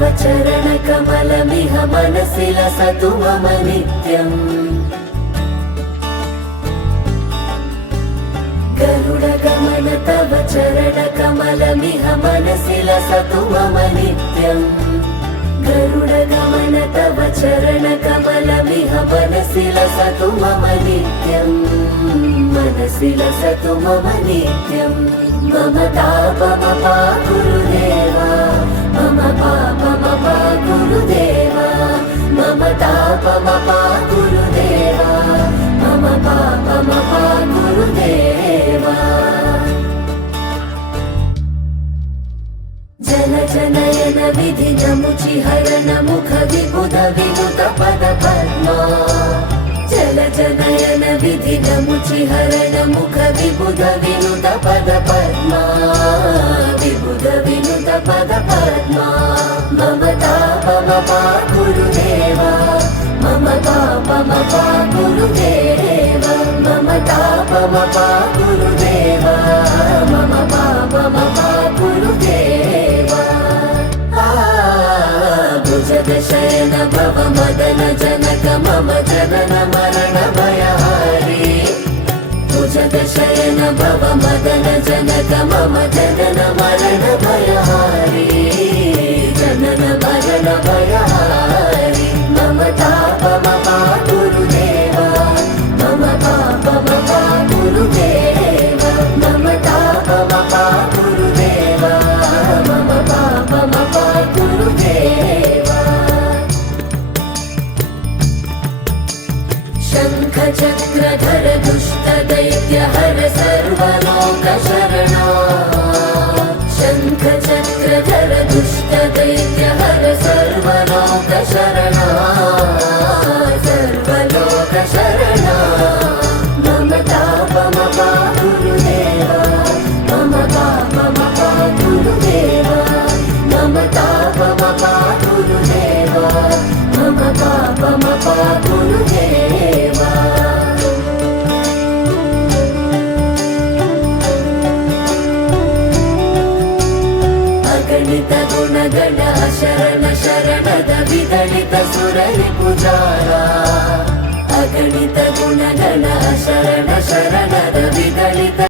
तव चरणकमलमिह मनसि लसतु मम नित्यम् गरुडगमन तव चरणकमलमिह मनसि लसतु मम नित्यम् गरुडगमन तव चरणकमलमिह मनसि लसतु मम नित्यम् मनसि लसतु मम नित्यम् मम तापमपा गुरुदेवा मम पापमपा गुरुदेवा मम तापमपा गुरुदेवा मम पापमपा गुरुदेवा जन जनयन विधि नमुचि हरण मुख विबुध विनुत पद पद्मा जल जनयन विधि नमुचि हरण मुख विबुध विनुत पद पद्मा विबुध विनुत पद पद्मा मम तापमपा गुरुदेवा मम पापमपा गुरुदेवा मम तापमपा गुरुदेवा मम पापमपा गुरुदेवा भुजगशयन भव मदन जनक मम जनन मरण भयहारी भुजगशयन भव मदन जनक मम जनन मरण भयहारी जनन मरण भयहारी मम तापमपा गुरुदेवा मम पापमपा गुरुदेवा मम तापमपा गुरुदेवा मम पापमपा गुरुदेवा शंख चक्रधर दुष्ट दैत्य हर सर्वलोक शरणा शंख चक्रधर दुष्ट दैत्य हर सर्वलोक शरणा सर्वलोक शरणा मम तापमपा गुरुदेवा मम पापमपा गुरुदेवा मम तापमपा गुरुदेवा मम पापमपा गुरुदेवा अगणित गुणगण शरण शरणद विदलित सुररिपुजारा अगणित गुणगण शरण शरणद विदलित